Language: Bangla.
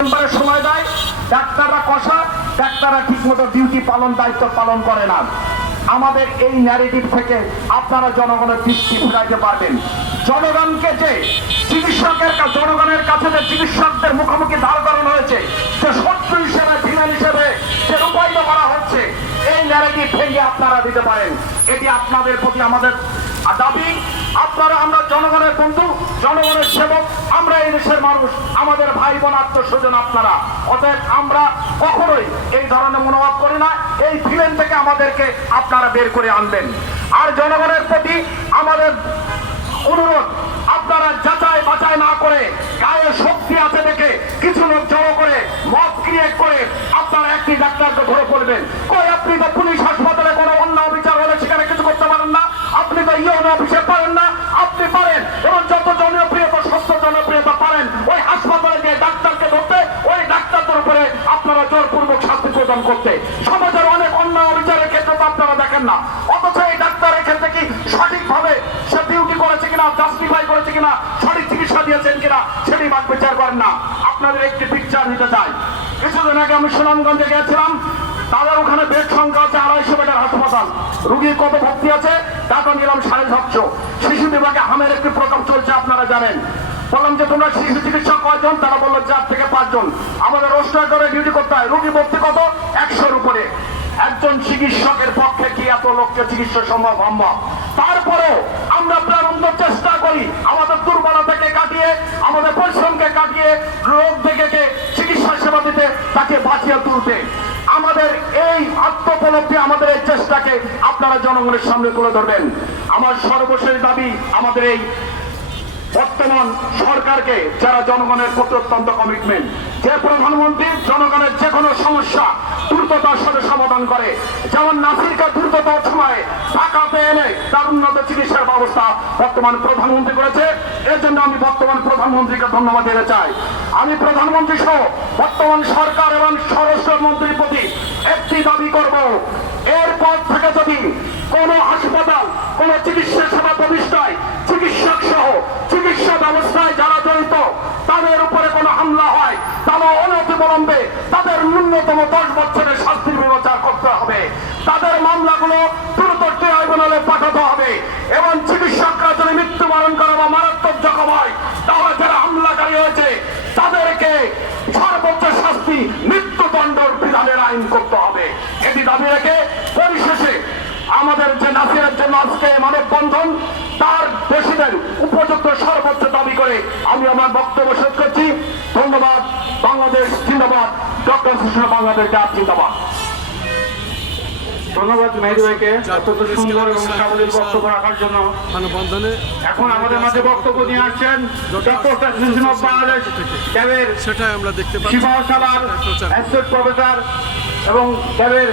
সময় দেয়, ডাক্তাররা কষা, ডাক্তাররা ঠিকমতো ডিউটি দায়িত্ব পালন করে না। আমাদের এই ন্যারেটিভ থেকে আপনারা জনগণের দৃষ্টি ফেরাইতে পারবেন। জনগণকে যে জনগণের কাছে যে চিকিৎসকদের মুখোমুখি দাঁড় করানো হয়েছে, যে শত্রু হিসেবে ভিলেন হিসেবে যে রূপায়িত করা হচ্ছে, এই ন্যারেটিভ ভেঙে আপনারা দিতে পারেন। এটি আপনাদের প্রতি আমাদের দাবি। আমরা জনগণের বন্ধু, জনগণের সেবক, আমরা এই দেশের মানুষ, আমাদের ভাই বোন আত্মস্বজন আপনারা। অতএব আমরা কখনোই এই ধরনের মনোভাব করি না। এই ভিলেন থেকে আমাদেরকে আপনারা বের করে আনবেন। আর জনগণের প্রতি আমাদের অনুরোধ, আপনারা যাচাই বাছাই না করে গায়ে শক্তি আছে দেখে কিছু লোক জড়ো করে মত ক্রিয়েট করে আপনারা একটি ডাক্তারকে ধরে পড়বেন। কই আপনি তো পুলিশ হাসপাতালে কোনো অন্যায় বিচার হলে সেখানে কিছু করতে পারেন না, আপনি তো ইউনো অফিসে পারেন না। আপনি পারেন, এবং যত জনপ্রিয়তা সত্য জনপ্রিয়তা পারেন ওই হাসপাতালে গিয়ে ডাক্তারকে ধরতে, ওই ডাক্তারদের উপরে আপনারা জোরপূর্বক শাস্তি প্রদান করতে। সমাজের অনেক অন্যায় বিচারের ক্ষেত্রে তো আপনারা দেখেন না, অথচ এই ডাক্তারের ক্ষেত্রে কি সঠিকভাবে সে ডিউটি করেছে কিনা, জাস্টিফাই করেছে কিনা, সঠিক চিকিৎসা দিয়েছেন কিনা, সেটি বাদ বিচার করেন না। আপনাদের একটি পিকচার দিতে চাই। কিছুদিন আগে আমি সুনামগঞ্জে গিয়েছিলাম, তাদের ওখানে বেড সংখ্যা আছে 250 বেডের হাসপাতাল, রুগী কত ভর্তি আছে টাকা নিলাম 750। শিশু বিভাগে হামের একটি প্রোগ্রাম চলছে, আপনারা জানেন। বললাম যে তোমরা শিশু চিকিৎসক কয়জন, তারা বললো 4 থেকে 5 জন। আমাদের রোস্টার করে ডিউটি করতে হয়, রুগী ভর্তি কত 100-র উপরে। একজন চিকিৎসকের পক্ষে কি এত লোককে চিকিৎসা সম্ভব? তারপরেও আমরা প্রারম্ভ চেষ্টা করি আমাদের দুর্বলতাকে কাটিয়ে, আমাদের পরিশ্রমকে কাটিয়ে রোগ থেকে চিকিৎসা সেবা দিতে, তাকে বাঁচিয়ে তুলতে। আমাদের এই আত্মোপলব্ধি, আমাদের এই চেষ্টাকে আপনারা জনগণের সামনে তুলে ধরবেন। আমার সর্বশেষ দাবি, আমাদের এই বর্তমান সরকারকে, যারা জনগণের প্রতি অত্যন্ত কমিটমেন্ট, যে প্রধানমন্ত্রী জনগণের যে কোনো সমস্যা দ্রুততার সাথে সমাধান করে, যেমন নাসিরকে দ্রুততার সময় ঢাকাতে এনে তার উন্নত চিকিৎসার ব্যবস্থা বর্তমান প্রধানমন্ত্রী করেছে। এর জন্য আমি বর্তমান প্রধানমন্ত্রীকে ধন্যবাদ দিতে চাই। আমি প্রধানমন্ত্রী সহ বর্তমান সরকার এবং স্বরাষ্ট্রমন্ত্রীর প্রতি একটি দাবি করব, এরপর থেকে যদি কোন হাসপাতাল, কোন চিকিৎসা সেবা প্রতিষ্ঠায় চিকিৎসক সহ চিকিৎসা ব্যবস্থায় যারা জড়িত তাদের উপরে কোনো হামলা হয়, তারা অনতিবিলম্বে তাদের ন্যূনতম 10 বছরের শাস্তির বিবেচনা করতে হবে। তাদের মামলাগুলো দ্রুত ট্রাইব্যুনালে পাঠাতে হবে, এবং চিকিৎসকরা যদি মৃত্যুবরণ করে বা মারাত্মক জখম হয়, তাহলে যারা হামলাকারী হয়েছে তাদেরকে সর্বোচ্চ শাস্তি, মৃত্যুদণ্ডের বিধানের আইন করতে হবে। এটি দাবি রেখে পরিশেষে আমাদের যে নাসিরের জন্য আজকে মানববন্ধন, তার দোষীদের উপযুক্ত সর্বোচ্চ দাবি করে আমি আমার বক্তব্য শেষ করছি। ধন্যবাদ। বাংলাদেশ জিন্দাবাদ। ডক্টর সুশীল বাংলাদেশ জাত জিন্দাবাদ। ধন্যবাদ মেহেদী ভাইকে অত্যন্ত সুন্দর এবং সাবলীল বক্তব্য রাখার জন্য। এখন আমাদের মাঝে বক্তব্য নিয়ে আসছেন ডক্টর সুশীল বাংলাদেশ ক্যাবের সেটাই আমরা দেখতে পাচ্ছি। শিবাসালার অ্যাসোসিয়েট প্রফেসর এবং ক্যাবের